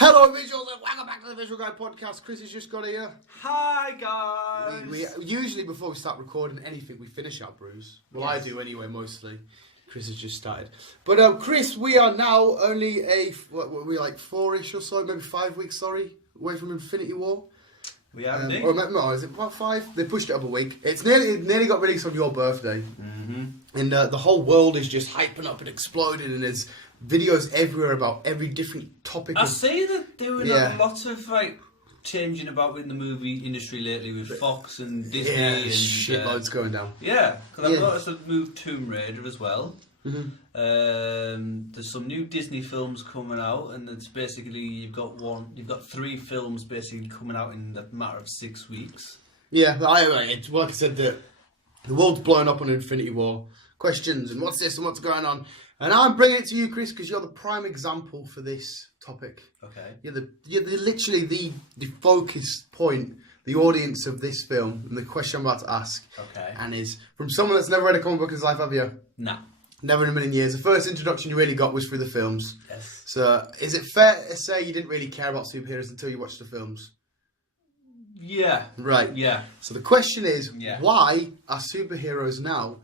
Hello, visuals, and welcome back to the Visual Guy Podcast. Chris has just got here. Hi, guys. We usually, before we start recording anything, we finish our brews. Well, yes. I do anyway, mostly. Chris has just started. But, Chris, we are now only we're like 4-ish or so, maybe 5 weeks, away from Infinity War. We are indeed. Or no, is it what, 5? They pushed it up a week. It nearly got released on your birthday. Mm-hmm. And the whole world is just hyping up and exploding, and there's videos everywhere about every different topic. I see that doing a lot of changing about in the movie industry lately with Fox and Disney and shitloads going down. Yeah, because I've noticed they've moved Tomb Raider as well. Mm-hmm. There's some new Disney films coming out, and it's basically you've got 3 films basically coming out in the matter of 6 weeks. Yeah, it's like I said, the world's blowing up on Infinity War. Questions and what's this and what's going on. And I'm bringing it to you, Chris, because you're the prime example for this topic. Okay. You're literally the focus point, the audience of this film, and the question I'm about to ask. Okay. And is from someone that's never read a comic book in his life, have you? Nah. Never in a million years. The first introduction you really got was through the films. Yes. So, is it fair to say you didn't really care about superheroes until you watched the films? Yeah. Right. Yeah. So the question is, why are superheroes now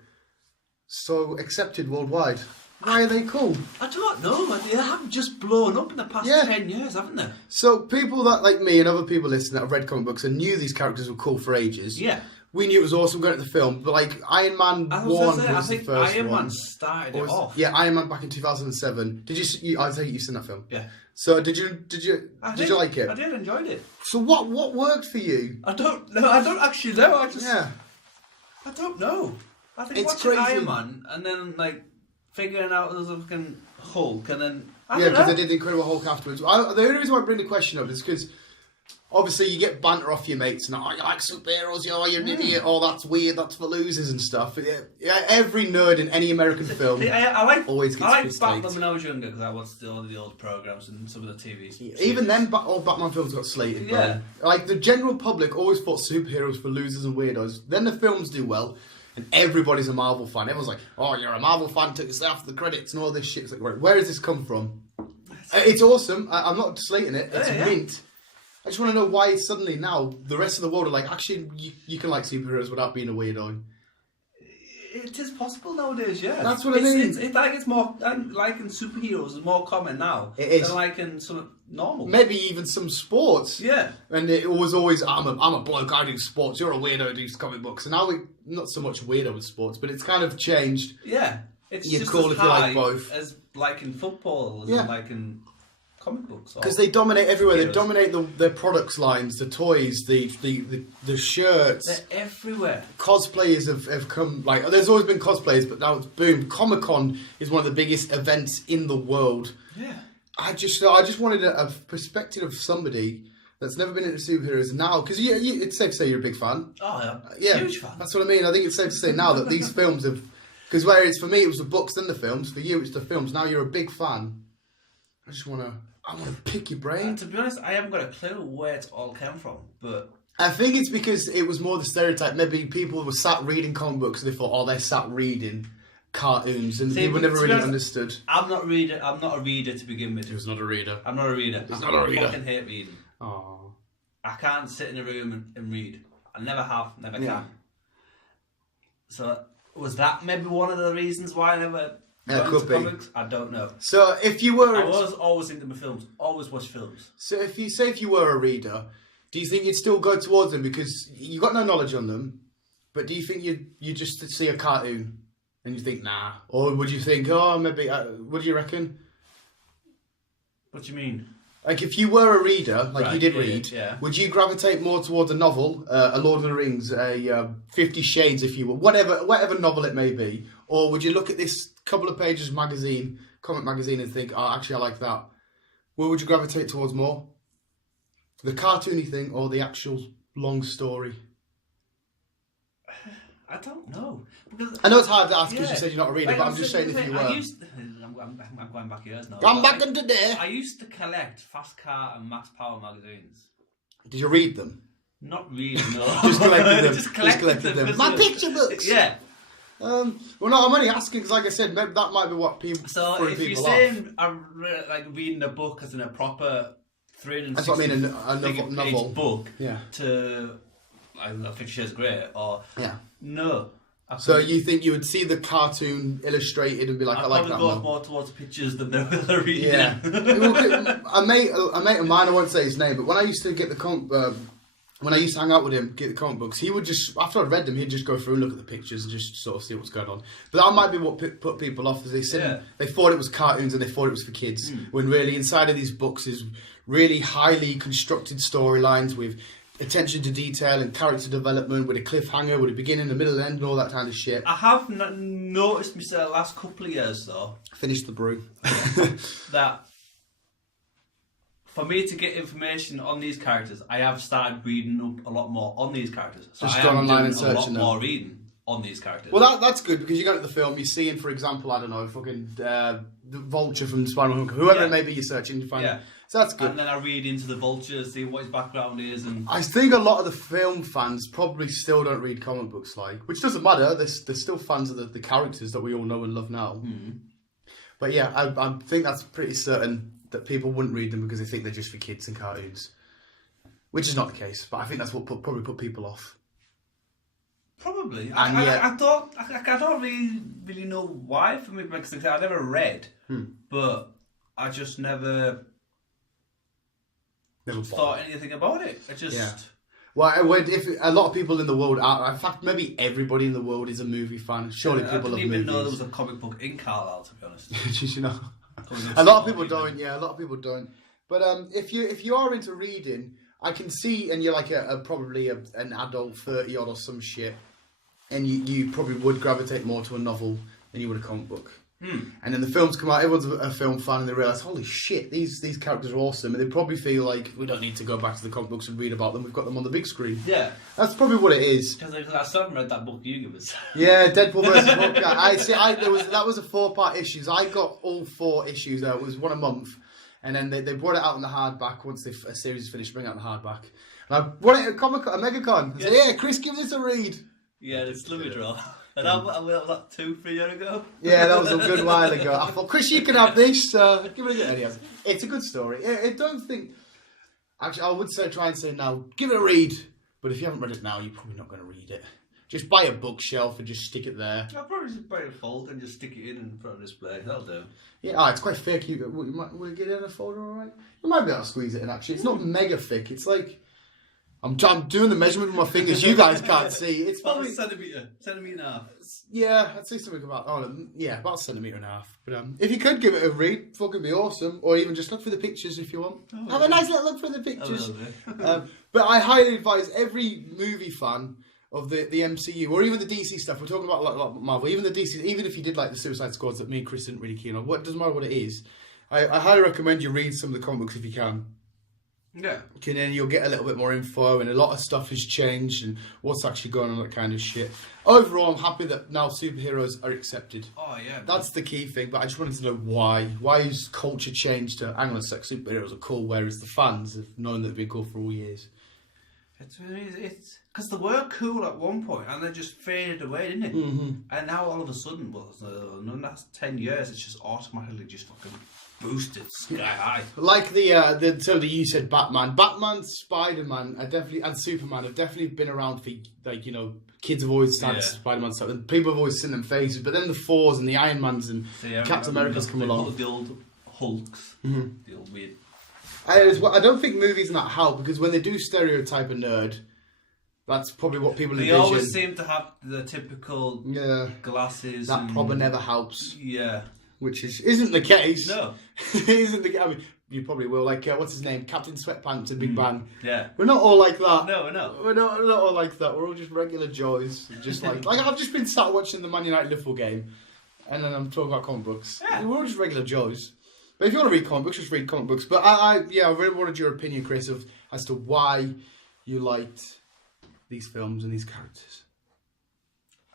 so accepted worldwide? Why are they cool? I don't know. They have just blown up in the past 10 years, haven't they? So people that, like me and other people listening that have read comic books and knew these characters were cool for ages. Yeah. We knew it was awesome going to the film, but like Iron Man 1 was the first one. Iron Man started it off. Yeah, Iron Man back in 2007. Did you? I take it you've seen that film. Yeah. So did you like it? I did, enjoyed it. So what worked for you? I don't know. I don't actually know. I don't know. I think It's watching crazy. Iron Man and then like figuring out there's a fucking Hulk and then because they did the Incredible Hulk afterwards. The only reason why I bring the question up is because obviously you get banter off your mates and you like superheroes, you're an idiot, that's weird, that's for losers and stuff. Yeah, every nerd in any American film always gets pissed. I liked Batman when I was younger because I watched all the old programmes and some of the TVs. Even then, all Batman films got slated. Yeah. Like the general public always thought superheroes for losers and weirdos. Then the films do well. And everybody's a Marvel fan. Everyone's like, oh, you're a Marvel fan, took us after the credits and all this shit. It's like, right, where does this come from? It's awesome. I'm not slating it. It's mint. I just want to know why suddenly now the rest of the world are like, actually, you can like superheroes without being a weirdo. It is possible nowadays, yeah. That's what I mean. It's more, liking superheroes is more common now. It is. Than liking some normal. Maybe even some sports. Yeah. And it was always, I'm a bloke, I do sports, you're a weirdo, who does comic books. And now not so much weirdo with sports, but it's kind of changed. Yeah. It's You're just cool as if you like high both. as liking football, as liking comic books. Because they dominate everywhere. They dominate their products lines, the toys, the shirts. They're everywhere. Cosplayers have come, like, there's always been cosplayers, but now it's boom. Comic-Con is one of the biggest events in the world. Yeah. I just wanted a perspective of somebody that's never been into superheroes now, because it's safe to say you're a big fan. Oh, yeah. Huge fan. That's what I mean. I think it's safe to say now that these films have, because whereas for me it was the books then the films, for you it's the films. Now you're a big fan. I want to pick your brain. To be honest, I haven't got a clue where it all came from, but I think it's because it was more the stereotype. Maybe people were sat reading comic books and they thought, oh, they're sat reading cartoons, and people never really understood. I'm not a reader to begin with. Who's not a reader? I'm not a reader. I fucking hate reading. Oh. I can't sit in a room and read. I never have, never can. So was that maybe one of the reasons why I never got into comics? I don't know. So if you were... I was always into my films. Always watch films. So if you were a reader, do you think you'd still go towards them because you got no knowledge on them, but do you think you just see a cartoon and you think, nah? Or would you think, oh, maybe... what do you reckon? What do you mean? Like, if you were a reader, like you did read, would you gravitate more towards a novel, a Lord of the Rings, a 50 Shades, if you will, whatever novel it may be, or would you look at this couple of pages magazine, comic magazine, and think, oh, actually, I like that? Where would you gravitate towards more? The cartoony thing or the actual long story? I don't know. Because I know it's hard to ask because you said you're not a reader, but I'm just saying if you were. I'm going back years now. I'm back in today. I used to collect Fast Car and Max Power magazines. Did you read them? Not really, no. Just collected them. Just collected them. My picture books. Yeah. Well, no, I'm only asking because, like I said, that might be what people. So if you're saying like reading a book as in a proper 360 That's what I mean, a novel book yeah. to like 50 Shades of Grey or yeah. No. So you think you would see the cartoon illustrated and be like, I like that one. More towards pictures than the reading. Yeah. a mate of mine, I won't say his name, but when I used to get the when I used to hang out with him, get the comic books, he would just, after I'd read them, he'd just go through and look at the pictures and just sort of see what's going on. But that might be what put people off, as they said they thought it was cartoons and they thought it was for kids, when really inside of these books is really highly constructed storylines with attention to detail and character development, with a cliffhanger, with a beginning, a middle, and end, and all that kind of shit. I have noticed myself the last couple of years, though. Finished the brew. That for me to get information on these characters, I have started reading up a lot more on these characters. So just I gone am online doing and searching a lot them. more reading on these characters. Well, that's good, because you go to the film, you're seeing, for example, I don't know, fucking the Vulture from Spider-Man, whoever it may be you're searching to find. So that's good. And then I read into the Vulture, see what his background is, and I think a lot of the film fans probably still don't read comic books, which doesn't matter. They're still fans of the characters that we all know and love now. Mm-hmm. But yeah, I think that's pretty certain that people wouldn't read them because they think they're just for kids and cartoons, which is not the case. But I think that's what probably put people off. Probably. I don't really know why for me, because I never read, but I just never thought anything about it. I just... Yeah. Well, if a lot of people in the world are, in fact, maybe everybody in the world is a movie fan. Surely people love movies. I didn't even know there was a comic book in Carlisle, to be honest. You know, a lot of people don't. Yeah, a lot of people don't. But if you are into reading, I can see, and you're like probably an adult 30 odd or some shit, and you probably would gravitate more to a novel than you would a comic book. And then the films come out, everyone's a film fan, and they realise, holy shit, these characters are awesome, and they probably feel like, we don't need to go back to the comic books and read about them, we've got them on the big screen. Yeah. That's probably what it is. Because I still haven't read that book you gave us. Yeah, Deadpool vs. Hawkeye. That was a 4-part issues. I got all 4 issues out. It was one a month. And then they brought it out in the hardback once a series is finished, bring it out in the hardback. And I brought it at a MegaCon. I said, yeah, Chris, give this a read. Yeah, it's Slummie. And that was like 2-3 years ago. Yeah, that was a good while ago. I thought, Chris, you can have this. Give it a go. Anyhow, it's a good story. I don't think... Actually, I would say try and say now, give it a read. But if you haven't read it now, you're probably not going to read it. Just buy a bookshelf and just stick it there. I'll probably just buy a fold and just stick it in and put it on display. That'll do. Yeah, it's quite thick. Will you get it in a folder all right? You might be able to squeeze it in, actually. It's not mega thick. It's like... I'm doing the measurement with my fingers. You guys can't see. It's probably centimetre and a half. Yeah, I'd say something about about a centimetre and a half. But if you could give it a read, fucking be awesome. Or even just look for the pictures if you want. Have a nice little look for the pictures. But I highly advise every movie fan of the MCU or even the DC stuff. We're talking about like Marvel, even the DC. Even if you did like the Suicide Squads that me and Chris didn't really keen on, doesn't matter what it is. I highly recommend you read some of the comic books if you can. Yeah. And then you'll get a little bit more info, and a lot of stuff has changed, and what's actually going on, that kind of shit. Overall, I'm happy that now superheroes are accepted. Oh, yeah. That's the key thing, but I just wanted to know why. Why has culture changed to Anglo-Saxon superheroes are cool, whereas the fans have known that they've been cool for all years? It's because they were cool at one point, and they just faded away, didn't it? Mm-hmm. And now all of a sudden, in the last 10 years, it's just automatically just fucking boosted sky high. Like so that you said Batman, Spider-Man are definitely, and Superman have definitely been around for, like, you know, kids have always started Spider-Man stuff, and people have always seen them faces, but then the Thors and the Iron Mans and Captain America's come along. The old Hulks, the old weird. I don't think movies and that help, because when they do stereotype a nerd, that's probably what people envision. They always seem to have the typical glasses. That probably never helps. Yeah. Which isn't the case. No. Isn't the case. I mean, you probably will. Like, what's his name? Captain Sweatpants in Big Bang. Yeah. We're not all like that. No, we're not. We're not all like that. We're all just regular joys. Just like I've just been sat watching the Man United Liverpool game, and then I'm talking about comic books. Yeah. We're all just regular joys. But if you want to read comic books, just read comic books. But I really wanted your opinion, Chris, as to why you liked these films and these characters.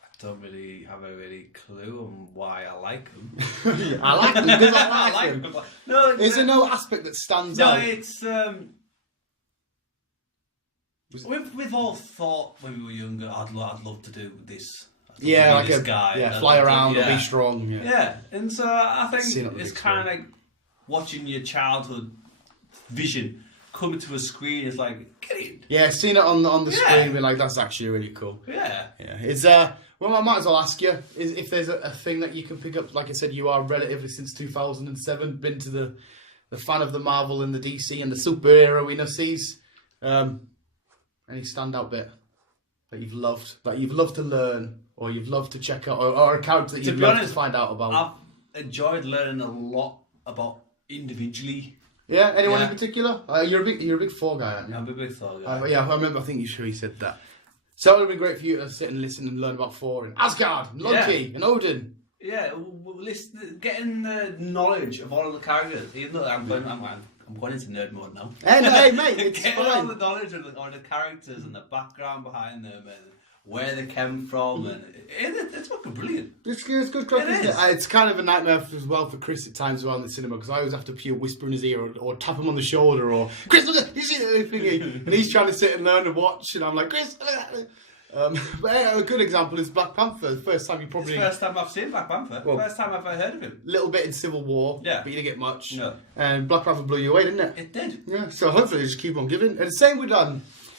I don't really have a clue on why I like them. I like them because I like them. No, is there no aspect that stands out? No, it's we've all thought when we were younger, I'd love to do this. Yeah, like this guy. Yeah, fly around or be strong. Yeah, and so I think it's kind of like watching your childhood vision coming to a screen is like, get in. Yeah, seeing it on the screen, being like, that's actually really cool. Yeah. It's well, I might as well ask you if there's a thing that you can pick up. Like I said, you are relatively since 2007 been to the fan of the Marvel and the DC and the superhero sees. Any standout bit that you've loved to learn, or you've loved to check out, or a character that you've loved to find out about? I've enjoyed learning a lot about individually. Yeah, anyone in particular? You're a big Thor guy, aren't you? I'm a big Thor guy. Yeah, I remember. I think you said that. So it would have been great for you to sit and listen and learn about Thor and Asgard and Loki and Odin. Yeah, getting the knowledge of all of the characters. Even though I'm going into nerd mode now. Hey mate, it's getting fine. all the knowledge of all the characters and the background behind them and where they came from, and it's fucking brilliant. It's good crap, isn't it? It's kind of a nightmare as well for Chris at times as well in the cinema, because I always have to pure whisper in his ear or tap him on the shoulder or, Chris, look at, you see that thingy? And he's trying to sit and learn to watch, and I'm like, Chris, look at that. But a good example is Black Panther. The first time you probably... It's the first time I've seen Black Panther. Well, first time I've ever heard of him. Little bit in Civil War, but you didn't get much. No. And Black Panther blew you away, didn't it? It did. Yeah, so hopefully they just keep on giving. And the same with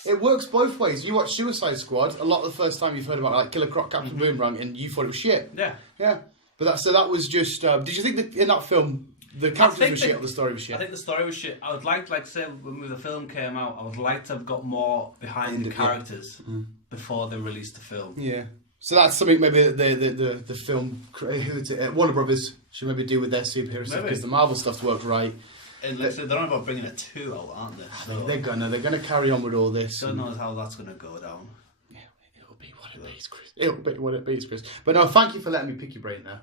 it works both ways. You watch Suicide Squad, a lot of the first time you've heard about like Killer Croc, Captain Boomerang, and you thought it was shit. Yeah. Yeah. But that was just... did you think that in that film... The characters were shit or the story was shit? I think the story was shit. I would like say, when the film came out, I would like to have got more behind the characters before they released the film. Yeah. So that's something maybe the film... Warner Brothers should maybe do with their superhero stuff, because the Marvel stuff's worked right. And they're on about bringing a 2 out, aren't they? So they're gonna carry on with all this. Don't know how that's gonna go down. Yeah, it'll be what it is, Chris. It'll be what it is, Chris. But no, thank you for letting me pick your brain there.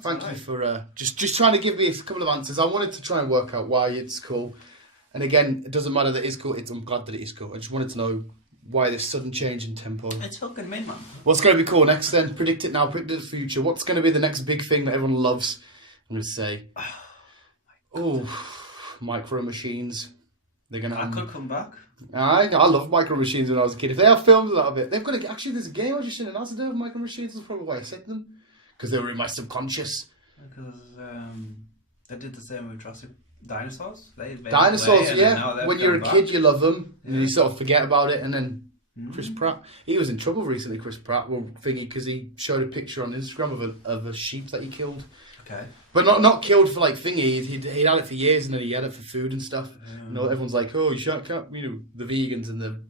Thank you for just trying to give me a couple of answers. I wanted to try and work out why it's cool. And again, it doesn't matter that it's cool. I'm glad that it is cool. I just wanted to know why this sudden change in tempo. It's fucking mean, man. What's going to be cool next then? Predict it now. Predict the future. What's going to be the next big thing that everyone loves? I'm going to say, Micro Machines. They're going to. I could come back. I love Micro Machines when I was a kid. If they have films out of it, they've got to. Actually, there's a game I just seen announced today of Micro Machines. That's probably why I said them. Because they were in my subconscious. Because they did the same with Jurassic Dinosaurs. Dinosaurs, yeah. When you're a kid, you love them, and you sort of forget about it. And then Chris Pratt, he was in trouble recently. Chris Pratt, because he showed a picture on Instagram of a sheep that he killed. Okay. But not killed for like thingy. He'd had it for years, and then he had it for food and stuff. Everyone's like, oh, you can't, the vegans and the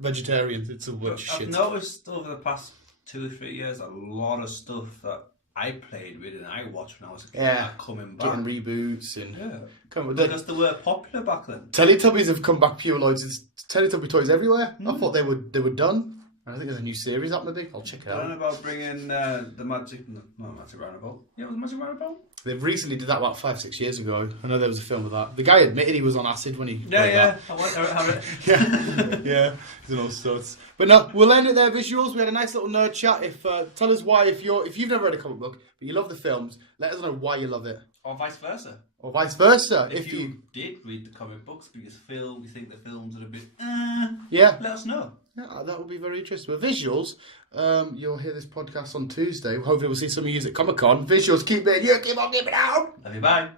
vegetarians. It's a bunch of shit. I've noticed over the past 2 or 3 years a lot of stuff that I played with and I watched when I was a kid coming back. Getting reboots and... because they were popular back then. Teletubbies have come back pure loads. There's Teletubby toys everywhere. I thought they were done. And I think there's a new series up maybe. I'll check it out. I don't know about bringing the Magic Roundabout. Yeah, was Magic Roundabout? They recently did that about 5-6 years ago. I know there was a film of that. The guy admitted he was on acid when he... Yeah. I want to have it. yeah. He's in all sorts. But no, we'll end it there, visuals. We had a nice little nerd chat. Tell us why, if you've never read a comic book, but you love the films, let us know why you love it. Or vice versa. If you did read the comic books, but you think the films are a bit... let us know. Yeah, that would be very interesting. But visuals, you'll hear this podcast on Tuesday. Hopefully we'll see some of you at Comic-Con. Visuals, keep on keeping on. Love you, bye.